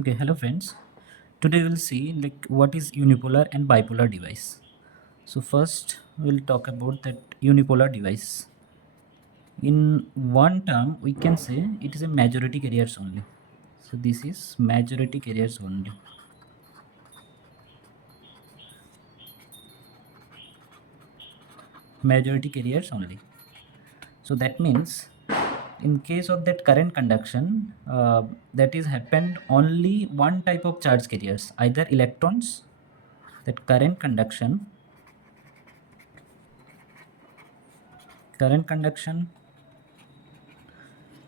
Okay, hello friends. Today we'll see what is unipolar and bipolar device. So first we'll talk about that unipolar device. In one term, we can say it is a majority carriers only. So this is majority carriers only. Majority carriers only. So that means in case of that current conduction, that is happened only one type of charge carriers, either electrons. That current conduction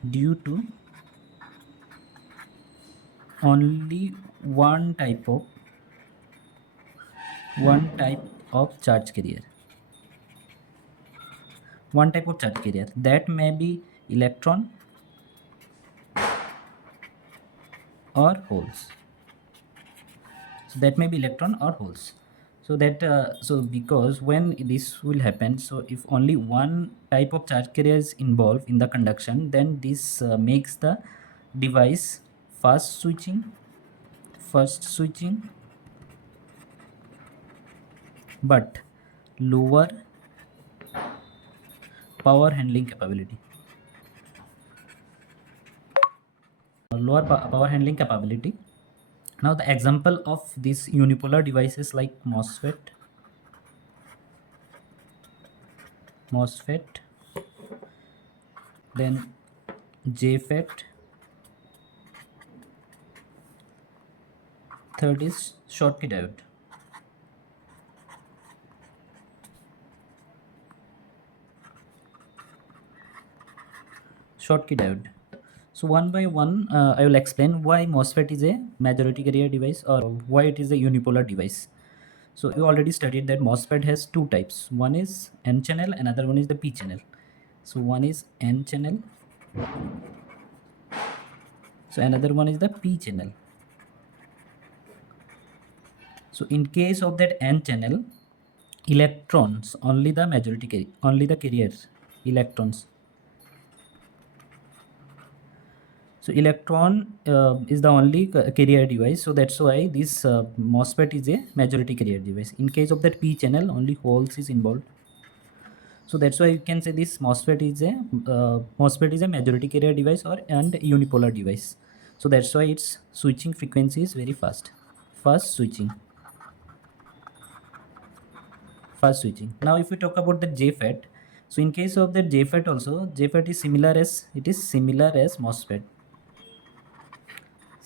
due to only one type of charge carrier, that may be electron or holes. So that may be electron or holes. So that so because when this will happen, so if only one type of charge carrier is involved in the conduction, then this makes the device fast switching but lower power handling capability. Power handling capability. Now the example of these unipolar devices like MOSFET, then JFET, third is Schottky diode. Schottky diode. So one by one, I will explain why MOSFET is a majority carrier device or why it is a unipolar device. So you already studied that MOSFET has two types. One is N channel, another one is the P channel. So one is N channel. So another one is the P channel. So in case of that N channel, electrons only the only the carriers, electrons. So electron is the only carrier device, so that's why this MOSFET is a majority carrier device. In case of that P channel, only holes is involved. So that's why you can say this MOSFET is a majority carrier device or and unipolar device. So that's why its switching frequency is very fast. Fast switching. Now if we talk about the JFET, so in case of the JFET also, JFET is similar as MOSFET.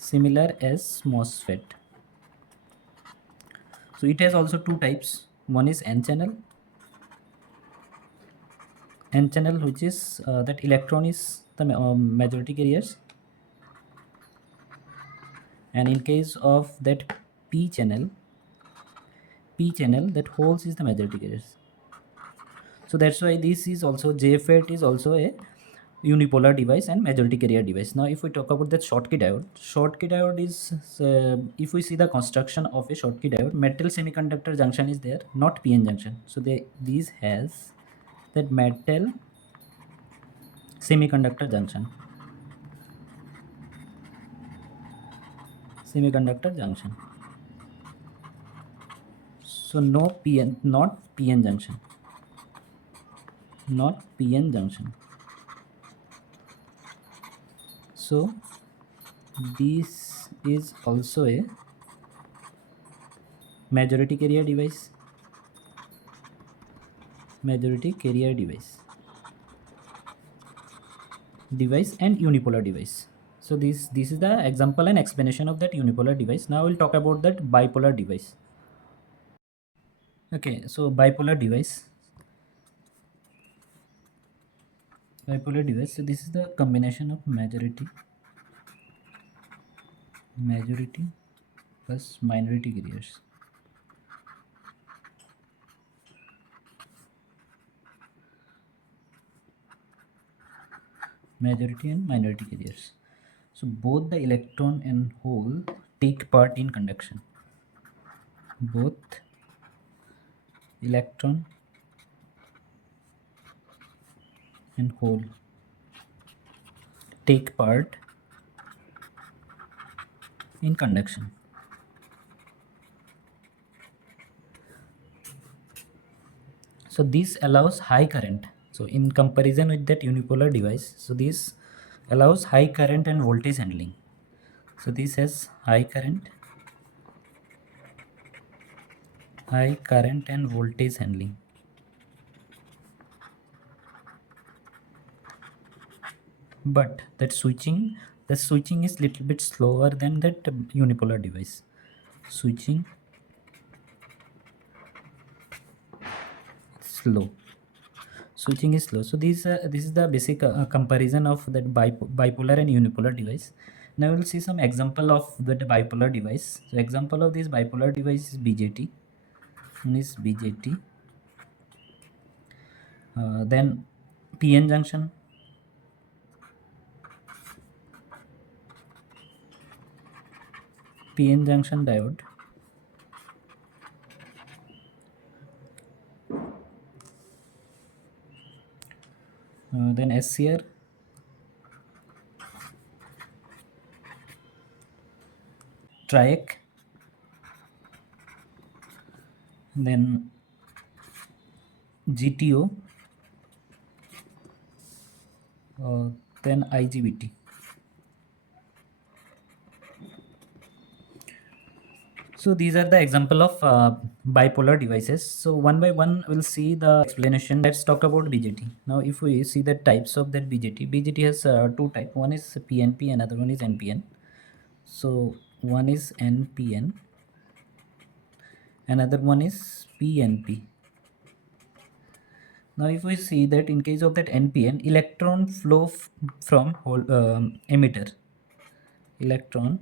Similar as MOSFET. So it has also two types. One is N channel, which is that electron is the majority carriers, and in case of that P channel, that holes is the majority carriers. So that's why this is also JFET is also a unipolar device and majority carrier device. Now if we talk about that Schottky diode is if we see the construction of a Schottky diode, metal semiconductor junction is there, not PN junction. So these has that metal semiconductor junction. So no PN, not PN junction. So this is also a majority carrier device. Device and unipolar device. So this is the example and explanation of that unipolar device. Now we'll talk about that bipolar device. Okay, so bipolar device. So this is the combination of majority plus minority carriers. Majority and minority carriers. So both the electron and hole take part in conduction. Both electron and hole take part in conduction. So this allows high current. So in comparison with that unipolar device, so this allows high current and voltage handling. So this has high current and voltage handling. But the switching is little bit slower than that unipolar device. Switching slow. Switching is slow. So this is the basic comparison of that bipolar and unipolar device. Now we'll see some example of that bipolar device. So example of this bipolar device is BJT. One is BJT. Then PN junction, PN junction diode. Then SCR, triac, then GTO, then IGBT. So these are the example of bipolar devices. So one by one we'll see the explanation. Let's talk about BJT. Now if we see the types of that BJT, BJT has two types. One is PNP, another one is NPN. So one is NPN, another one is PNP. Now if we see that in case of that NPN, electron flow from emitter, electron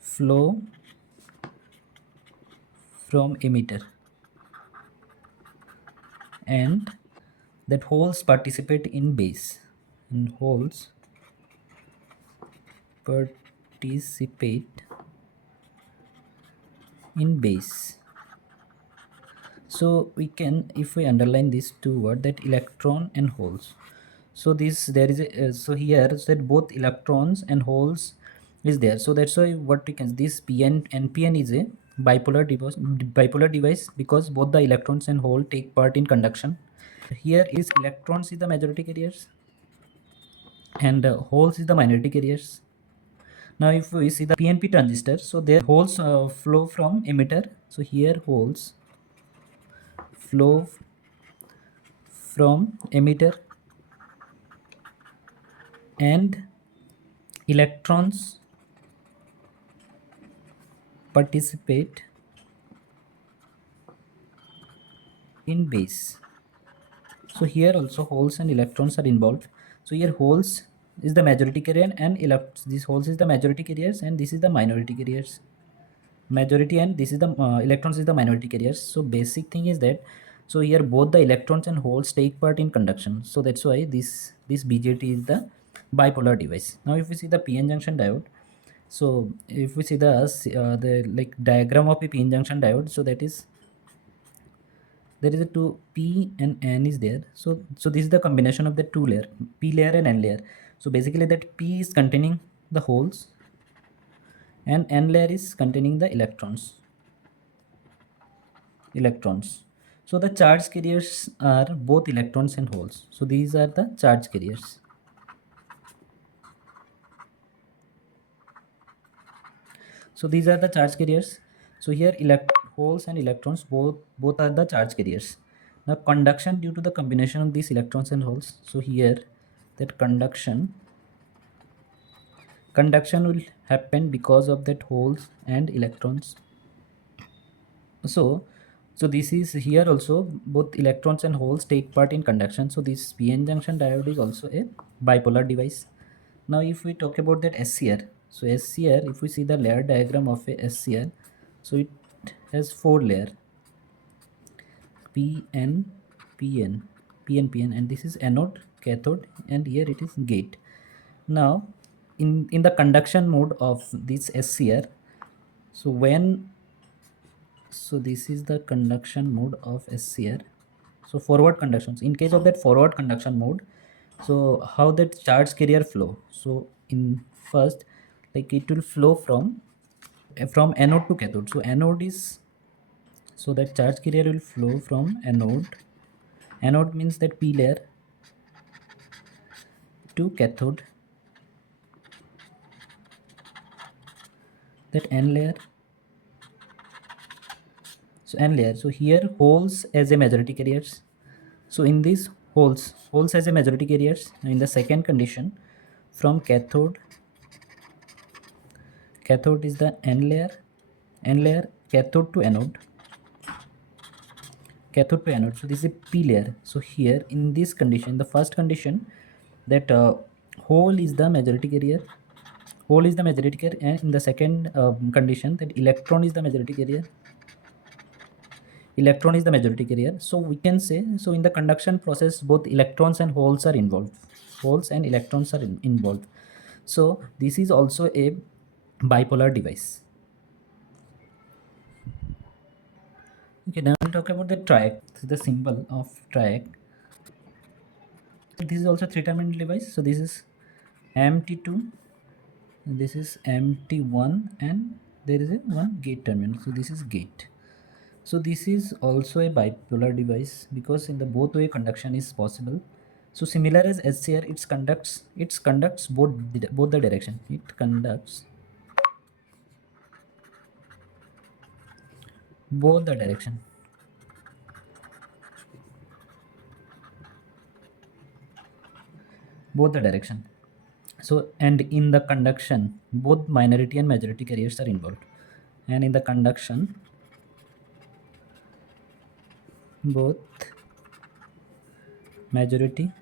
flow from emitter, and that holes participate in base, and holes participate in base. So we can, if we underline these two words, that electron and holes. So this there is a so here that both electrons and holes is there. So that's why what we can, this PN NPN is a bipolar device because both the electrons and hole take part in conduction. Here is electrons is the majority carriers and holes is the minority carriers. Now if we see the PNP transistor, so there holes flow from emitter. So here holes flow from emitter and electrons participate in base. So here also holes and electrons are involved. So here holes is the majority carrier and this holes is the majority carriers and this is the minority carriers. Majority and this is the electrons is the minority carriers. So basic thing is that, so here both the electrons and holes take part in conduction. So that's why this BJT is the bipolar device. Now if we see the PN junction diode, so if we see the like diagram of a PN junction diode, so that is there is a two P and N is there. So this is the combination of the two layer, P layer and N layer. So basically that P is containing the holes and N layer is containing the electrons. So the charge carriers are both electrons and holes. So these are the charge carriers. So these are the charge carriers. So here holes and electrons both are the charge carriers. Now conduction due to the combination of these electrons and holes. So here that conduction will happen because of that holes and electrons. So this is here also both electrons and holes take part in conduction. So this PN junction diode is also a bipolar device. Now if we talk about that SCR, so SCR, if we see the layer diagram of a SCR, so it has four layer, PN, PN, PN, PN, and this is anode, cathode, and here it is gate. Now in the conduction mode of this SCR, so this is the conduction mode of SCR. So forward conductions, in case of that forward conduction mode, so how that charge carrier flow. So in first, like it will flow from anode to cathode. So anode is, so that charge carrier will flow from anode means that p layer, to cathode, that n layer. So n layer, so here holes as a majority carriers. So in these holes as a majority carriers. In the second condition, from cathode is the n layer, cathode to anode, so this is a p layer. So here in this condition, the first condition, that hole is the majority carrier, and in the second condition, that electron is the majority carrier, so we can say, so in the conduction process, both electrons and holes are involved, involved. So this is also a bipolar device. Okay, now we'll talk about the triac. This is the symbol of triac. This is also three terminal device. So this is MT2, this is MT1, and there is a one gate terminal. So this is gate. So this is also a bipolar device because in the both way conduction is possible. So similar as SCR, it conducts both the direction. It conducts both the direction. Both the direction. So and in the conduction, both minority and majority carriers are involved. And in the conduction, both majority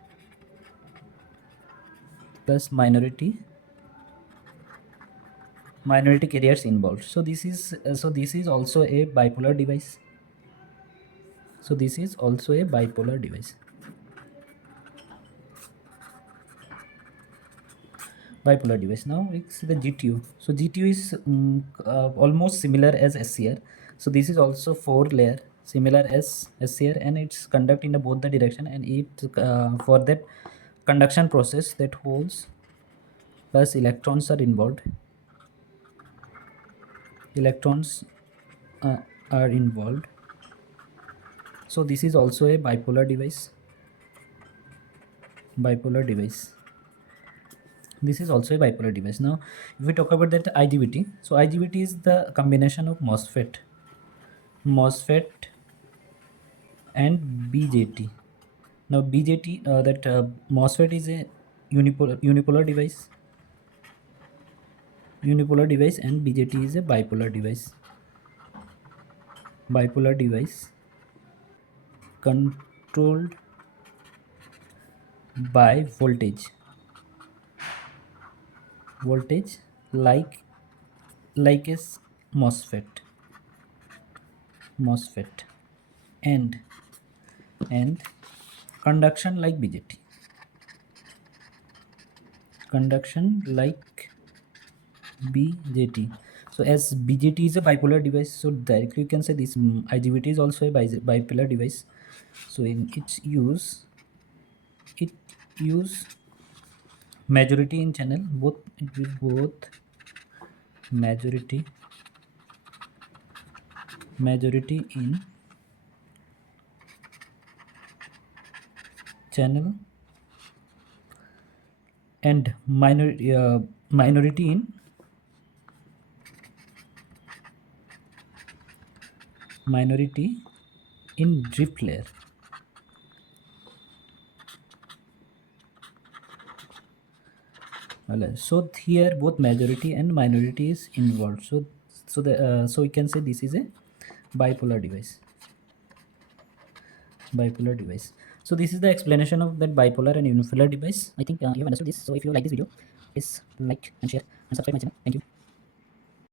plus minority carriers involved. So this is also a bipolar device. So this is also a bipolar device. Now it's the GTU. So GTU is almost similar as SCR. So this is also four layer, similar as SCR, and it's conduct in both the direction, and it for that conduction process, that holes plus electrons are involved. Electrons are involved. So this is also a bipolar device. This is also a bipolar device. Now if we talk about that IGBT, so IGBT is the combination of MOSFET and BJT. Now BJT, that MOSFET is a unipolar device, and BJT is a bipolar device controlled by voltage like a MOSFET, and conduction like BJT, So as BJT is a bipolar device, so directly you can say this IGBT is also a bipolar device. So in its use, majority in channel, both majority in channel, and minority in drift layer. So here both majority and minority is involved. So we can say this is a bipolar device. So this is the explanation of that bipolar and unipolar device. I think you have understood this. So if you like this video, please like and share and subscribe my channel. Thank you.